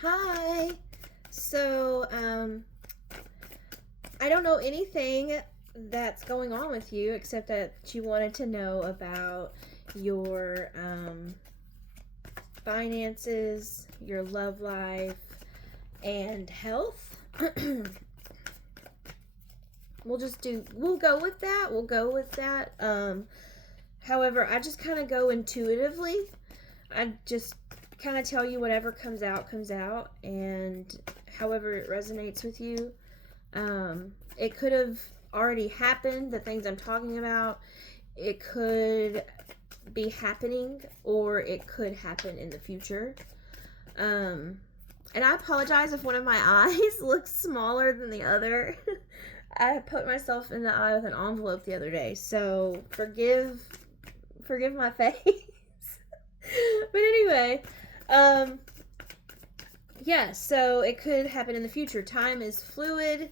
Hi. So, I don't know anything that's going on with you except that you wanted to know about your finances, your love life, and health. We'll go with that. We'll go with that. However, I just kind of go intuitively. I just kind of tell you whatever comes out, and however it resonates with you. It could have already happened, the things I'm talking about. It could be happening, or it could happen in the future. Um, and I apologize if one of my eyes looks smaller than the other. I put myself in the eye with an envelope the other day, so forgive my face. But anyway, um, yeah, so it could happen in the future. Time is fluid.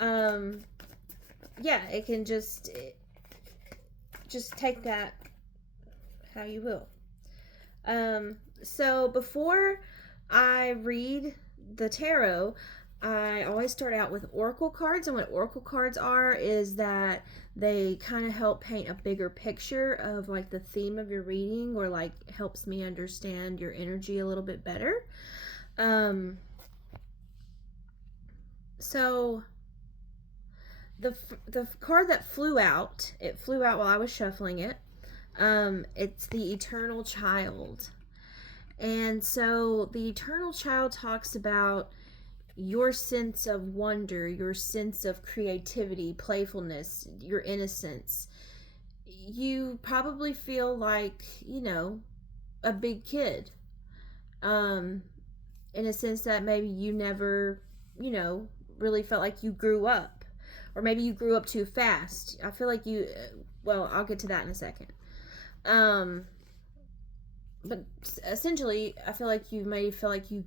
Um, yeah, it can just take that how you will. So before I read the tarot, I always start out with oracle cards, and what oracle cards are is that they kind of help paint a bigger picture of like the theme of your reading, or like helps me understand your energy a little bit better. Um, so the card that it flew out while I was shuffling it. It's the Eternal Child. And so the Eternal Child talks about your sense of wonder, your sense of creativity, playfulness, your innocence. You probably feel like, a big kid. Um, in a sense that maybe you never, really felt like you grew up. Or maybe you grew up too fast. I feel like well, I'll get to that in a second. Um, but essentially, I feel like you may feel like you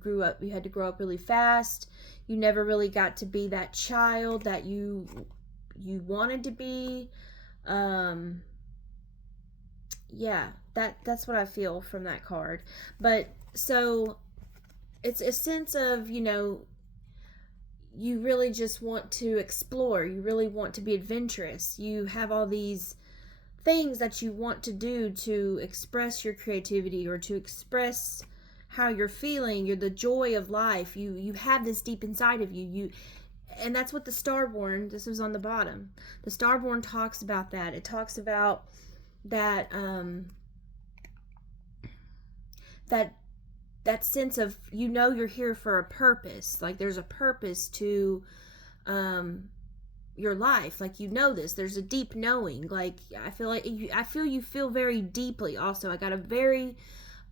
had to grow up really fast. You never really got to be that child that you wanted to be. Um, yeah, that's what I feel from that card. But so it's a sense of, you really just want to explore. You really want to be adventurous. You have all these things that you want to do to express your creativity, or to express how you're feeling. You're the joy of life. You have this deep inside of you. And that's what the Starborn, this was on the bottom. The Starborn talks about that. It talks about that that that sense of, you're here for a purpose. Like there's a purpose to um your life. Like, this, there's a deep knowing. Like I feel you feel very deeply. Also, I got a very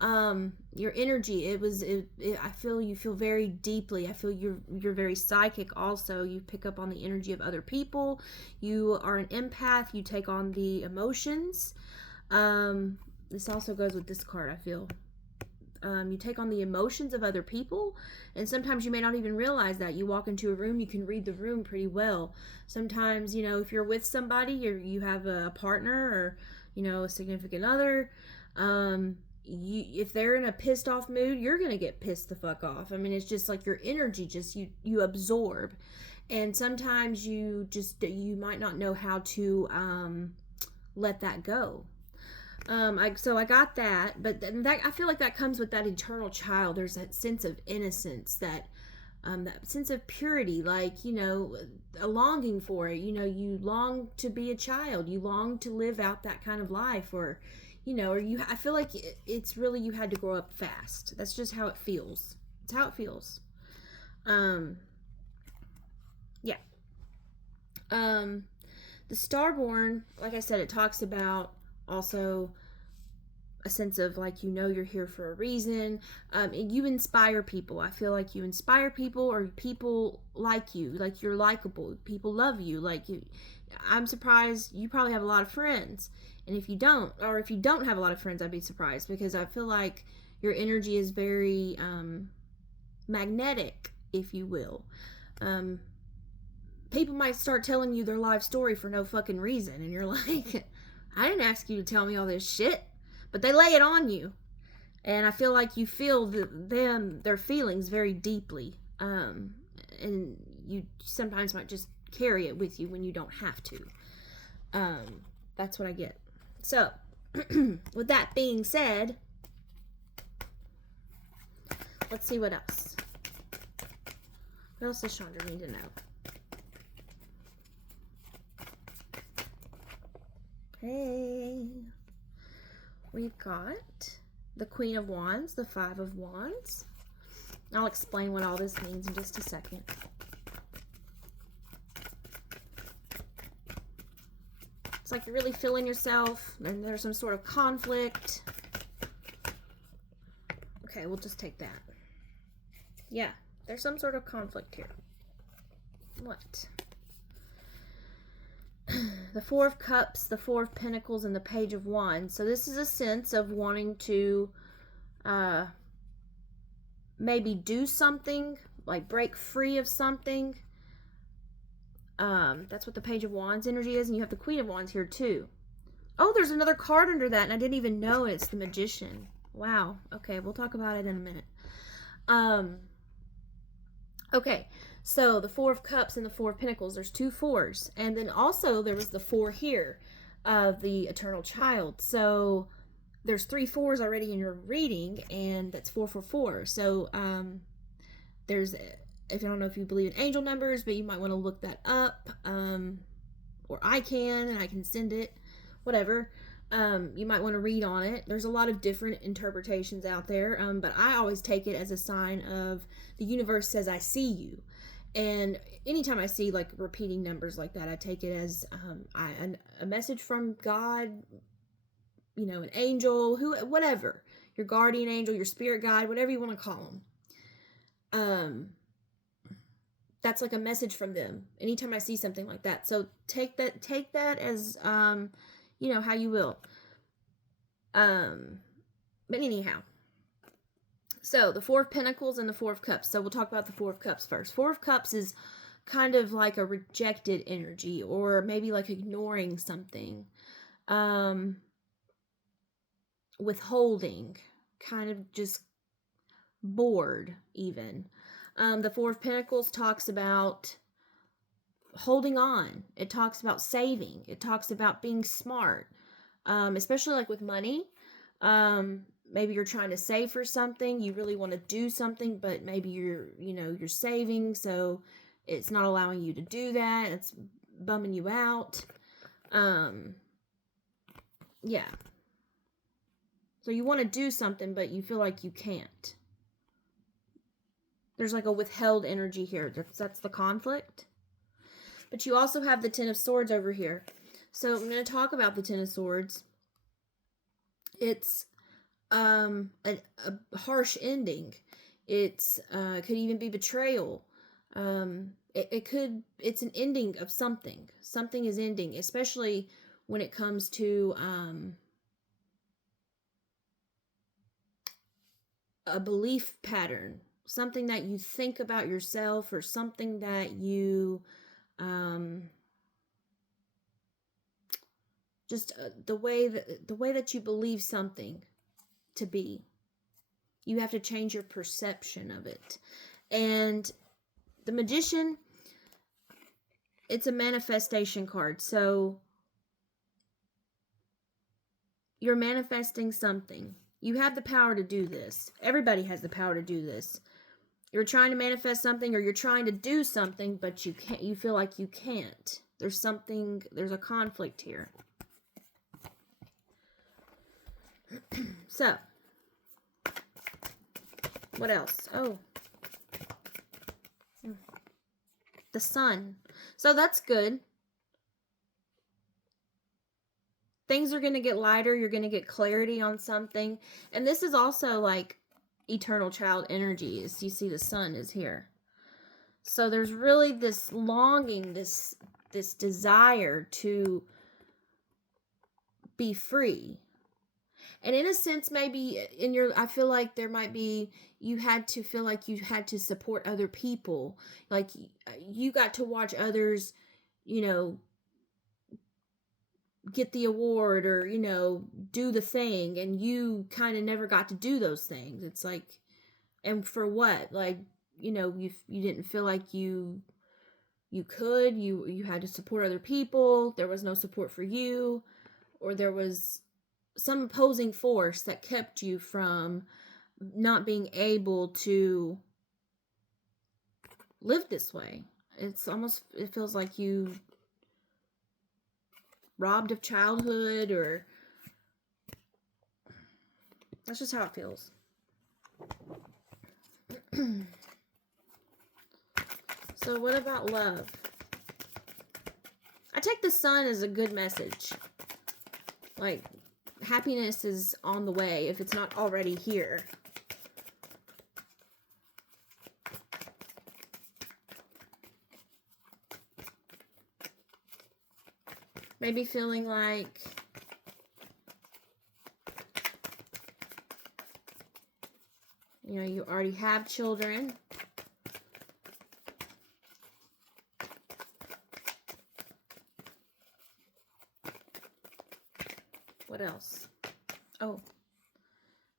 your energy, I feel you feel very deeply. I feel you're very psychic. Also, you pick up on the energy of other people. You are an empath. You take on the emotions. This also goes with this card, I feel. You take on the emotions of other people, and sometimes you may not even realize that. You walk into a room, you can read the room pretty well. Sometimes, if you're with somebody, you have a partner, or a significant other. If they're in a pissed off mood, you're gonna get pissed the fuck off. I mean, it's just like your energy, just you absorb. And sometimes you might not know how to let that go. So I got that, but that, I feel like that comes with that eternal child. There's that sense of innocence, that sense of purity, like, a longing for it. You long to be a child. You long to live out that kind of life, or, I feel like it's really, you had to grow up fast. That's just how it feels. It's how it feels. Um, yeah. Um, the Starborn, like I said, it talks about also a sense of, like, you're here for a reason. And you inspire people. I feel like you inspire people, or people like you. Like, you're likable. People love you. I'm surprised you probably have a lot of friends. And if you don't have a lot of friends, I'd be surprised, because I feel like your energy is very magnetic, if you will. People might start telling you their life story for no fucking reason, and you're like, I didn't ask you to tell me all this shit, but they lay it on you. And I feel like you feel their feelings very deeply. And you sometimes might just carry it with you when you don't have to. That's what I get. So, with that being said, let's see what else. What else does Chandra need to know? Hey, we've got the Queen of Wands, the Five of Wands. I'll explain what all this means in just a second. It's like you're really feeling yourself, and there's some sort of conflict. Okay, we'll just take that. Yeah, there's some sort of conflict here. What? The Four of Cups, the Four of Pentacles, and the Page of Wands. So this is a sense of wanting to maybe do something, like break free of something. That's what the Page of Wands energy is. And you have the Queen of Wands here too. Oh, there's another card under that, and I didn't even know it's the Magician. Wow. Okay, we'll talk about it in a minute. Okay, so the Four of Cups and the Four of Pentacles, there's two fours. And then also there was the four here of the Eternal Child. So there's 3 fours already in your reading, and that's 444. So there's, if I don't know if you believe in angel numbers, but you might want to look that up. Or I can, and I can send it, whatever. You might want to read on it. There's a lot of different interpretations out there, but I always take it as a sign of the universe says I see you. And anytime I see like repeating numbers like that, I take it as a message from God, you know, an angel, whatever, your guardian angel, your spirit guide, whatever you want to call them. That's like a message from them anytime I see something like that. So take that as you know, how you will. But anyhow, so the Four of Pentacles and the Four of Cups. So we'll talk about the Four of Cups first. Four of Cups is kind of like a rejected energy, or maybe like ignoring something, withholding, kind of just bored even. The Four of Pentacles talks about holding on. It talks about saving. It talks about being smart, especially like with money. Maybe you're trying to save for something. You really want to do something, but maybe you're saving, so it's not allowing you to do that. It's bumming you out. Yeah. So you want to do something, but you feel like you can't. There's like a withheld energy here. That's the conflict. But you also have the Ten of Swords over here. So I'm going to talk about the Ten of Swords. It's a harsh ending. It's could even be betrayal. It's an ending of something. Something is ending, especially when it comes to a belief pattern. Something that you think about yourself, or something that you just the way that you believe something to be. You have to change your perception of it. And the Magician, it's a manifestation card. So you're manifesting something. You have the power to do this. Everybody has the power to do this. You're trying to manifest something, or you're trying to do something, but you can't. You feel like you can't. There's a conflict here. So, what else? Oh, the Sun. So that's good. Things are going to get lighter. You're going to get clarity on something. And this is also like Eternal Child energy. As you see, the Sun is here. So there's really this longing, this desire to be free. And in a sense, maybe I feel like there might be, you had to feel like you had to support other people. Like you got to watch others, get the award or, do the thing, and you kind of never got to do those things. It's like, and for what? Like, you didn't feel like you could, you had to support other people, there was no support for you, or there was some opposing force that kept you from not being able to live this way. It feels like you robbed of childhood, or that's just how it feels. So what about love? I take the sun as a good message. Like, happiness is on the way if it's not already here. Maybe feeling like you already have children. What else? Oh,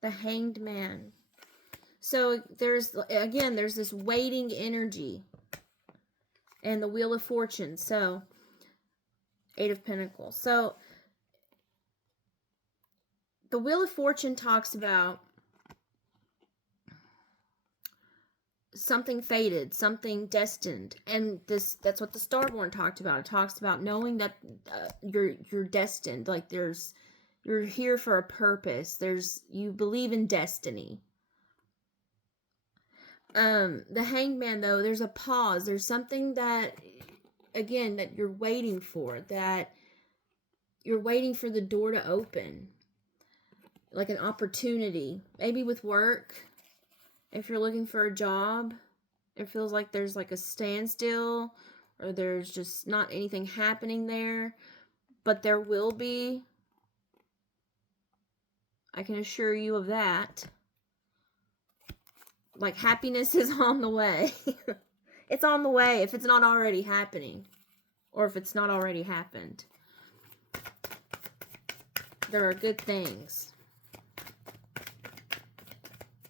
the Hanged Man. So there's this waiting energy. And the Wheel of Fortune. So, 8 of Pentacles. So, the Wheel of Fortune talks about something fated, something destined. And that's what the Starborn talked about. It talks about knowing that you're destined. Like, you're here for a purpose. You believe in destiny. The Hanged Man, though, there's a pause. There's something that, again, that you're waiting for. That you're waiting for the door to open. Like an opportunity. Maybe with work. If you're looking for a job, it feels like there's like a standstill. Or there's just not anything happening there. But there will be. I can assure you of that. Like, happiness is on the way. It's on the way if it's not already happening. Or if it's not already happened. There are good things.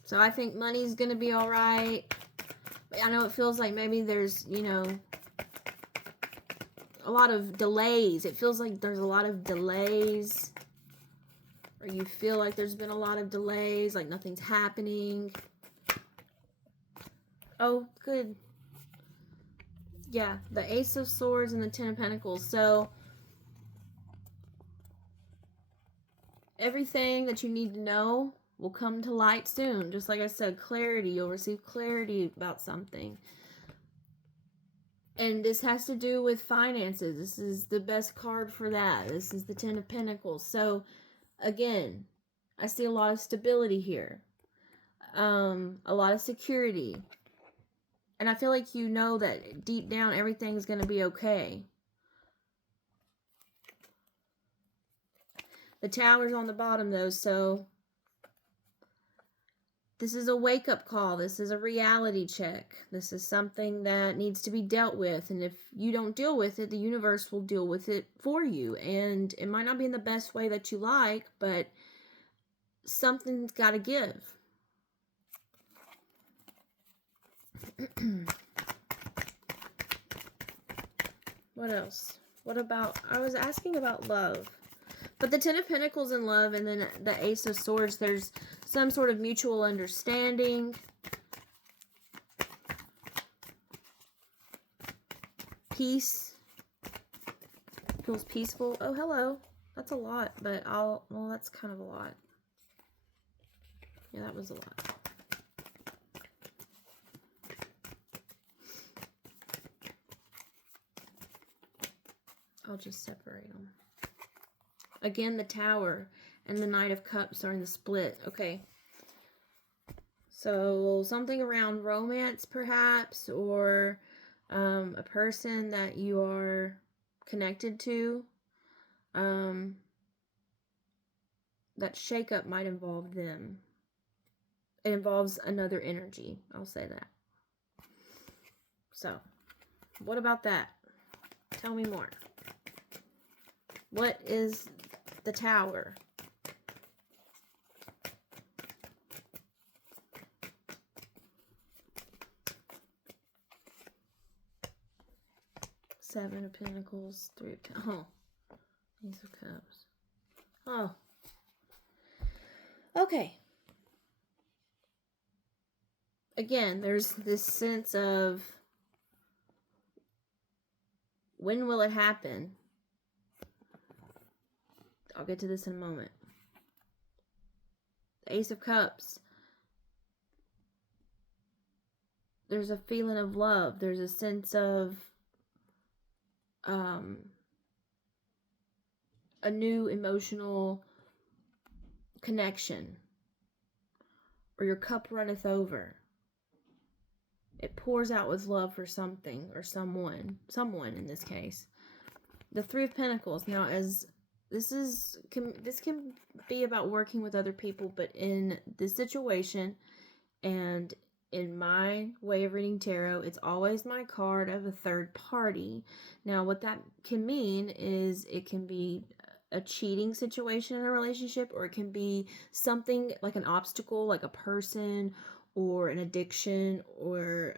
So I think money's going to be alright. I know it feels like maybe there's, a lot of delays. It feels like there's a lot of delays. Or you feel like there's been a lot of delays, like nothing's happening. Oh, good. Yeah, the Ace of Swords and the Ten of Pentacles. So, everything that you need to know will come to light soon. Just like I said, clarity. You'll receive clarity about something. And this has to do with finances. This is the best card for that. This is the Ten of Pentacles. So, again, I see a lot of stability here. A lot of security. And I feel like you know that deep down everything's going to be okay. The Tower's on the bottom though, so this is a wake-up call. This is a reality check. This is something that needs to be dealt with. And if you don't deal with it, the universe will deal with it for you. And it might not be in the best way that you like, but something's got to give. What else? What about, I was asking about love. But the Ten of Pentacles in love and then the Ace of Swords, there's some sort of mutual understanding. Peace. Feels peaceful. Oh, hello. That's a lot, but well, that's kind of a lot. Yeah, that was a lot. I'll just separate them. Again, the Tower and the Knight of Cups are in the split. Okay. So, something around romance, perhaps, or a person that you are connected to. That shakeup might involve them. It involves another energy. I'll say that. So, what about that? Tell me more. What is the Tower? Seven of Pentacles, Three of Pentacles. Oh, Ace of Cups. Oh. Okay. Again, there's this sense of when will it happen? I'll get to this in a moment. Ace of Cups. There's a feeling of love. There's a sense of a new emotional connection. Or your cup runneth over. It pours out with love for something or someone in this case. The Three of Pentacles. Now, as this can be about working with other people, but in this situation and in my way of reading tarot, it's always my card of a third party. Now, what that can mean is it can be a cheating situation in a relationship, or it can be something like an obstacle, like a person or an addiction or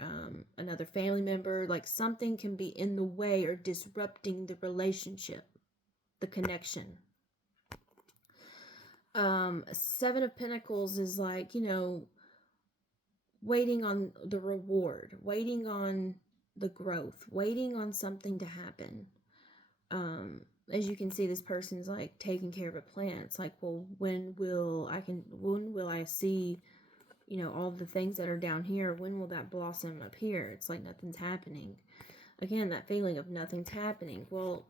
another family member. Like something can be in the way or disrupting the relationship, the connection. Seven of Pentacles is like, waiting on the reward, waiting on the growth, waiting on something to happen. As you can see, this person's like taking care of a plant. It's like, well, when will I see, all the things that are down here? When will that blossom up here? It's like nothing's happening. Again, that feeling of nothing's happening. Well,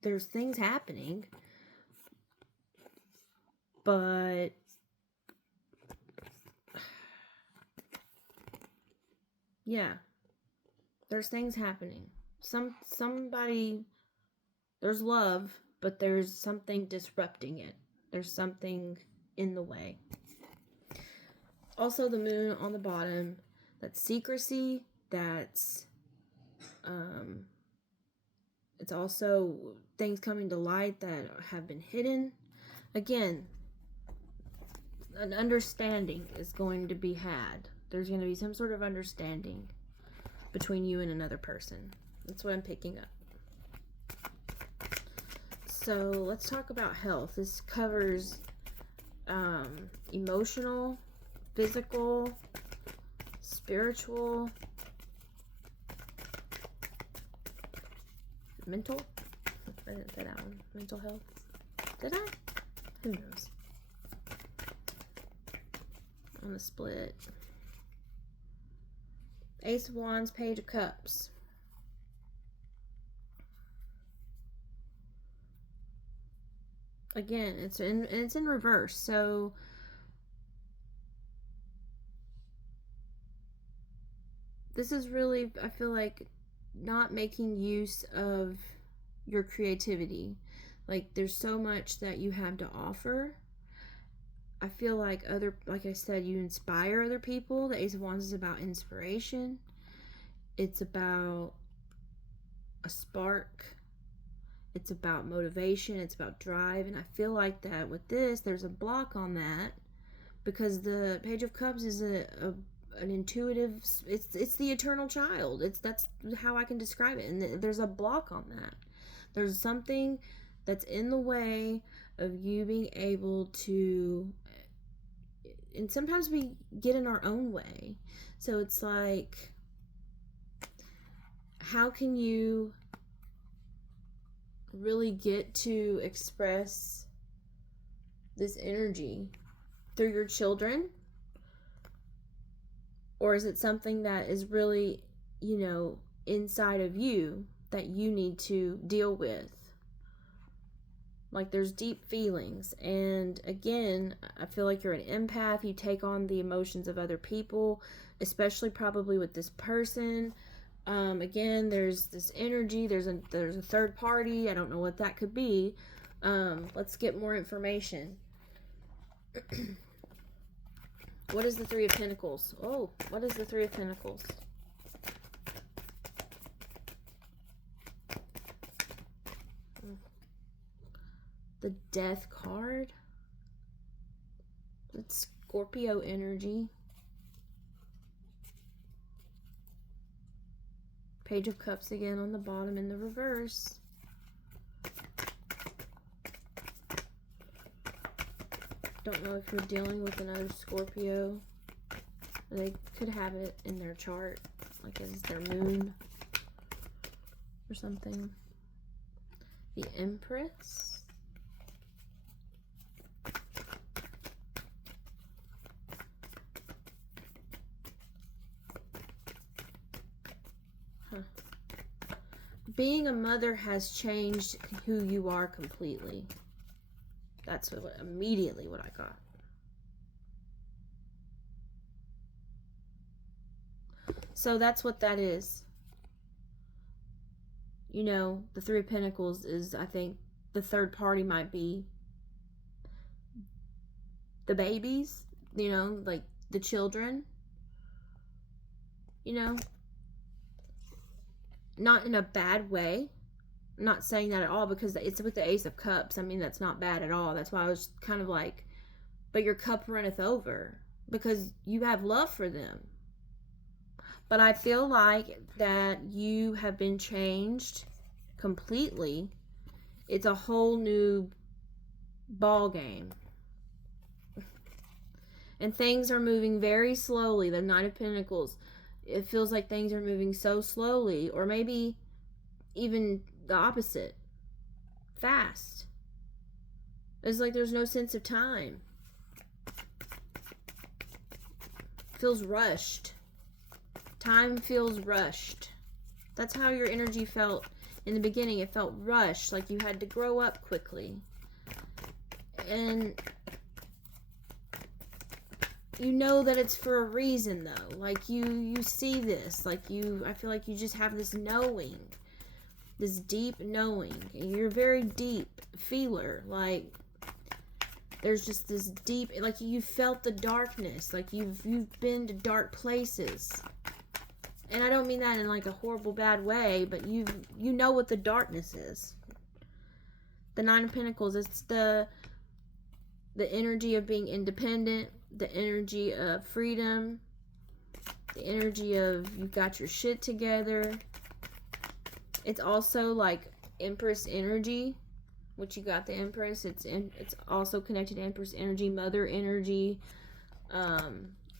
there's things happening, but yeah, there's things happening. Somebody, there's love, but there's something disrupting it. There's something in the way. Also, the Moon on the bottom. That's secrecy. That's it's also things coming to light that have been hidden. Again, an understanding is going to be had. There's going to be some sort of understanding between you and another person. That's what I'm picking up. So let's talk about health. This covers emotional, physical, spiritual, mental. I didn't say that one. Mental health. Did I? Who knows? On the split. Ace of Wands, Page of Cups. Again, it's in reverse. So this is really, I feel like, not making use of your creativity. Like, there's so much that you have to offer. I feel like like I said, you inspire other people. The Ace of Wands is about inspiration. It's about a spark. It's about motivation. It's about drive. And I feel like that with this, there's a block on that, because the Page of Cups is an intuitive, it's the eternal child. That's how I can describe it. And there's a block on that. There's something that's in the way of you being able to, and sometimes we get in our own way. So it's like, how can you really get to express this energy through your children? Or is it something that is really, inside of you that you need to deal with? Like, there's deep feelings. And again, I feel like you're an empath. You take on the emotions of other people, especially probably with this person. Again, there's this energy. There's a third party. I don't know what that could be. Let's get more information. What is the Three of Pentacles? Oh, what is the Three of Pentacles? The Death card. It's Scorpio energy. Page of Cups again on the bottom in the reverse. Don't know if you're dealing with another Scorpio. They could have it in their chart, like as their moon or something. The Empress. Being a mother has changed who you are completely. That's immediately what I got. So that's what that is. You know, the Three of Pentacles is, I think, the third party might be the babies, you know, like the children. You know, not in a bad way. I'm not saying that at all, because it's with the Ace of Cups. I mean, that's not bad at all. That's why I was kind of like, but your cup runneth over, because you have love for them. But I feel like that you have been changed completely. It's a whole new ball game. And things are moving very slowly. The Knight of Pentacles, it feels like things are moving so slowly, or maybe even the opposite, fast. It's like there's no sense of time. Feels rushed. Time feels rushed. That's how your energy felt in the beginning. It felt rushed, like you had to grow up quickly. And you know that it's for a reason, though. Like you see this, like I feel like you just have this knowing, this deep knowing. And you're a very deep feeler. Like there's just this deep, like you felt the darkness, like you've been to dark places. And I don't mean that in like a horrible bad way, but you know what the darkness is. The Nine of Pentacles, it's the energy of being independent, the energy of freedom, the energy of you've got your shit together. It's also like Empress energy, which you got the Empress. It's also connected to Empress energy, mother energy,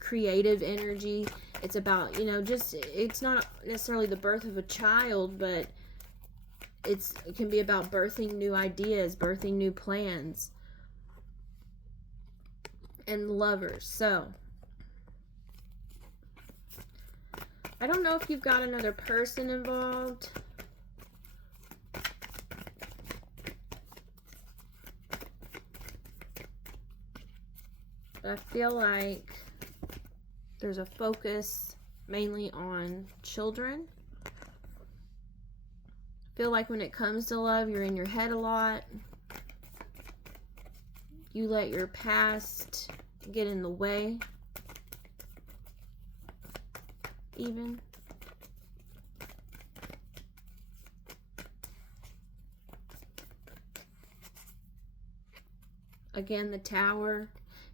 creative energy. It's about, you know, just, it's not necessarily the birth of a child, but it can be about birthing new ideas, birthing new plans. And Lovers. So I don't know if you've got another person involved. But I feel like there's a focus mainly on children. I feel like when it comes to love, you're in your head a lot. You let your past get in the way, even. Again, the Tower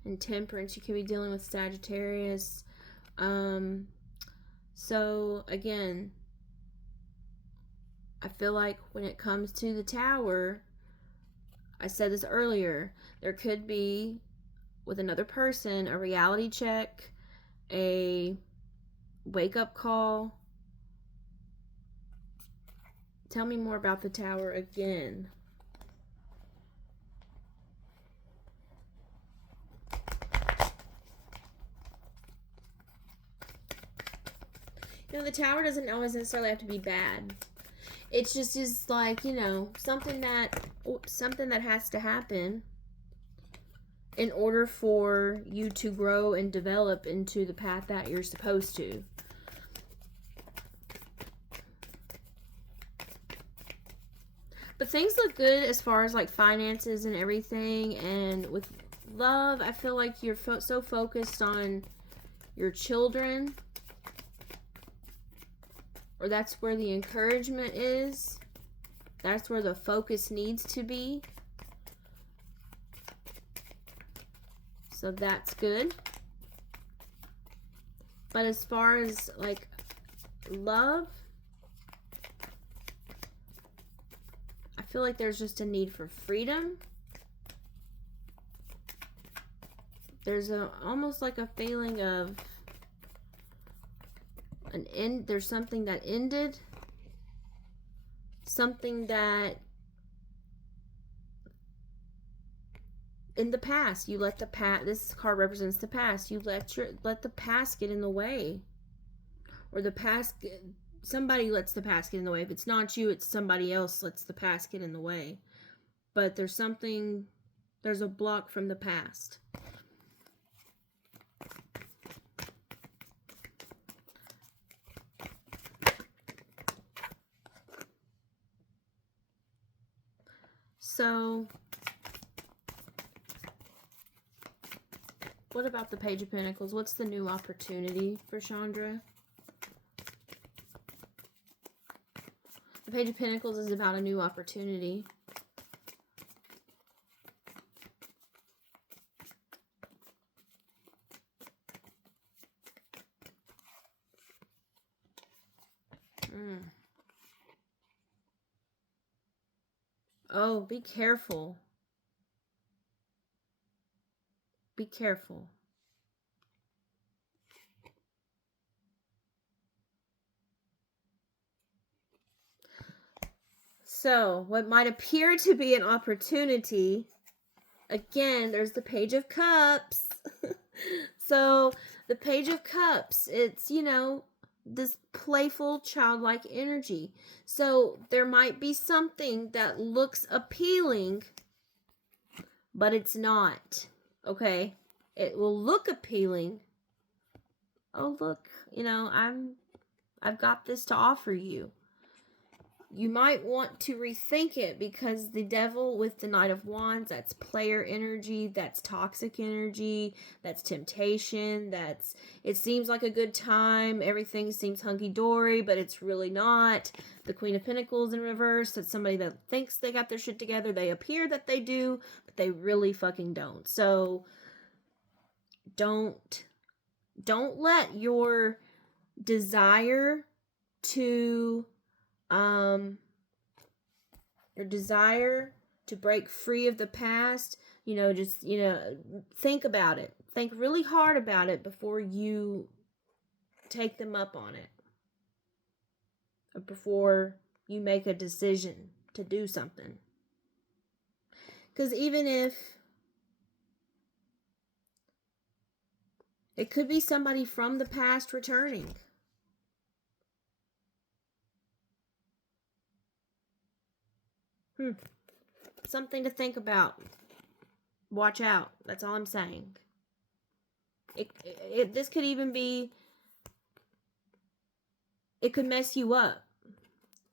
and Temperance. You could be dealing with Sagittarius. So, again, I feel like when it comes to the Tower, I said this earlier, there could be, with another person, a reality check, a wake-up call. Tell me more about the Tower again. You know, the Tower doesn't always necessarily have to be bad. It's just is like, you know, something that has to happen in order for you to grow and develop into the path that you're supposed to. But things look good as far as like finances and everything. And with love, I feel like you're so focused on your children. Or that's where the encouragement is. That's where the focus needs to be. So that's good. But as far as like love, I feel like there's just a need for freedom. There's almost like a feeling of an end. There's something that ended. Something that in the past, you let the past, this card represents the past, you let the past get in the way. Or the past, somebody lets the past get in the way. If it's not you, it's somebody else lets the past get in the way. But there's something, there's a block from the past. So, what about the Page of Pentacles? What's the new opportunity for Chandra? The Page of Pentacles is about a new opportunity. Oh, be careful. Be careful. So, what might appear to be an opportunity, again, there's the Page of Cups. So, the Page of Cups, it's, you know, this playful, childlike energy. So, there might be something that looks appealing, but it's not. Okay? It will look appealing. Oh, look, you know, I've got this to offer you. You might want to rethink it because the devil with the Knight of Wands, that's player energy, that's toxic energy, that's temptation, that's, it seems like a good time, everything seems hunky-dory, but it's really not. The Queen of Pentacles in reverse, that's somebody that thinks they got their shit together, they appear that they do, but they really fucking don't. So, don't let your desire to your desire to break free of the past, you know, just, you know, think about it. Think really hard about it before you take them up on it. Or before you make a decision to do something. Because even if it could be somebody from the past returning. Something to think about. Watch out. That's all I'm saying. This could even be, it could mess you up.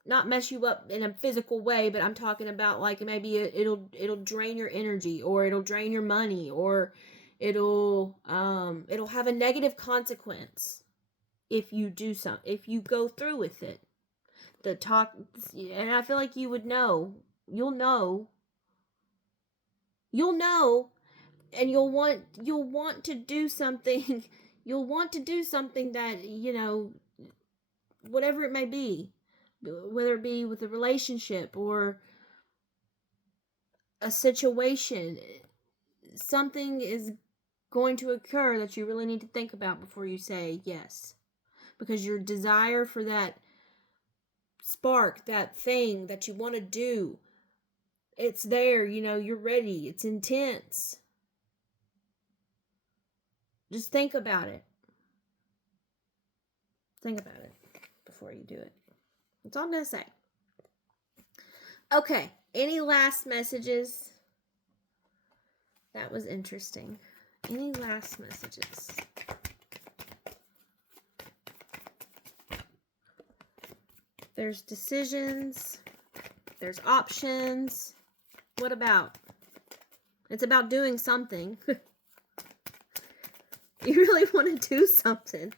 Not mess you up in a physical way, but I'm talking about like maybe it'll drain your energy, or it'll drain your money, or it'll have a negative consequence if you do something, if you go through with it. And I feel like you would know. You'll know, and you'll want to do something. You'll want to do something that, you know, whatever it may be, whether it be with a relationship or a situation, something is going to occur that you really need to think about before you say yes, because your desire for that spark, that thing that you want to do, it's there, you know, you're ready. It's intense. Just think about it. Think about it before you do it. That's all I'm going to say. Okay. Any last messages? That was interesting. Any last messages? There's decisions. There's options. What about? It's about doing something. You really want to do something.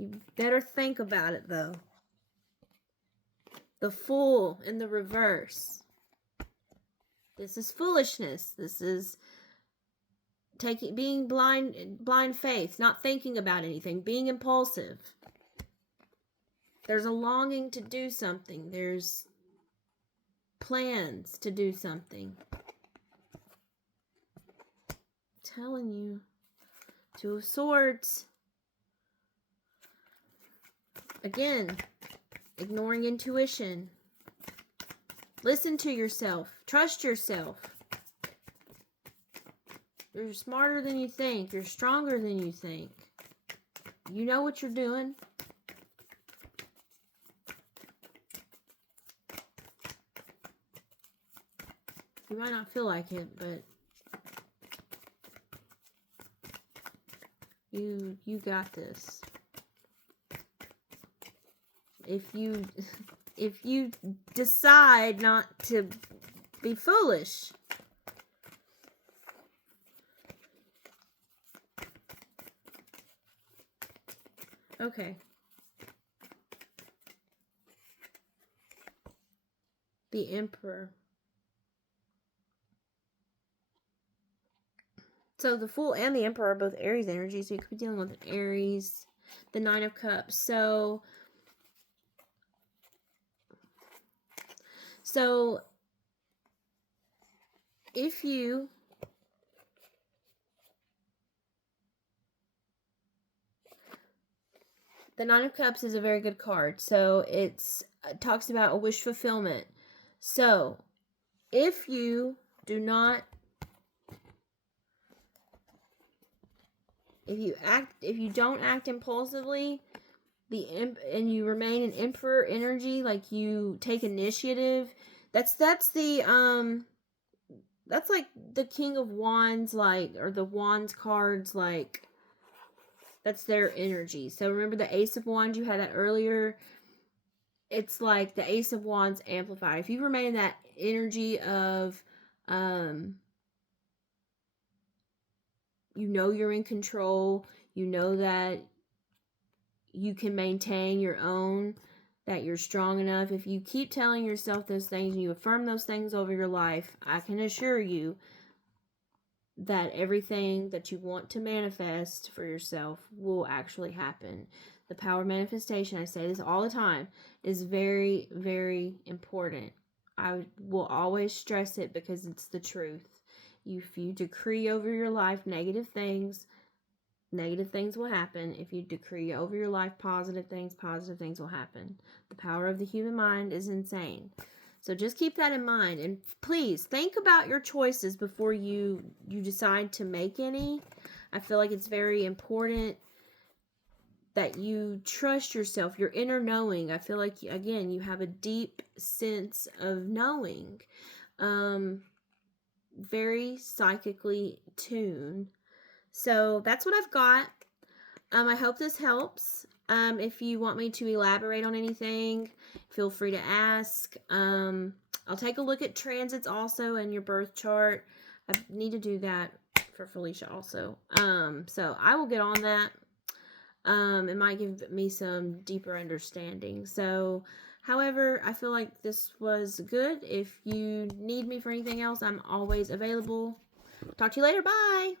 You better think about it, though. The Fool in the reverse. This is foolishness. This is being blind faith, not thinking about anything, being impulsive. There's a longing to do something. There's plans to do something. I'm telling you. Two of Swords. Again, ignoring intuition. Listen to yourself. Trust yourself. You're smarter than you think. You're stronger than you think. You know what you're doing. You might not feel like it, but you got this. If you decide not to be foolish. Okay. The Emperor. So the Fool and the Emperor are both Aries energy, so you could be dealing with Aries. The Nine of Cups. So if you the Nine of Cups is a very good card. So it talks about a wish fulfillment. So if you do not, if you don't act impulsively, and you remain an Emperor energy, like you take initiative, that's like the King of Wands, like, or the Wands cards, like, that's their energy. So remember the Ace of Wands, you had that earlier. It's like the Ace of Wands amplified. If you remain in that energy of, you know you're in control, you know that you can maintain your own, that you're strong enough. If you keep telling yourself those things and you affirm those things over your life, I can assure you that everything that you want to manifest for yourself will actually happen. The power of manifestation, I say this all the time, is very, very important. I will always stress it because it's the truth. If you decree over your life negative things will happen. If you decree over your life positive things will happen. The power of the human mind is insane. So just keep that in mind. And please think about your choices before you decide to make any. I feel like it's very important that you trust yourself, your inner knowing. I feel like, again, you have a deep sense of knowing. Very psychically tuned. So that's what I've got. I hope this helps. If you want me to elaborate on anything, feel free to ask. I'll take a look at transits also in your birth chart. I need to do that for Felicia also. So I will get on that. It might give me some deeper understanding. So, however, I feel like this was good. If you need me for anything else, I'm always available. Talk to you later. Bye.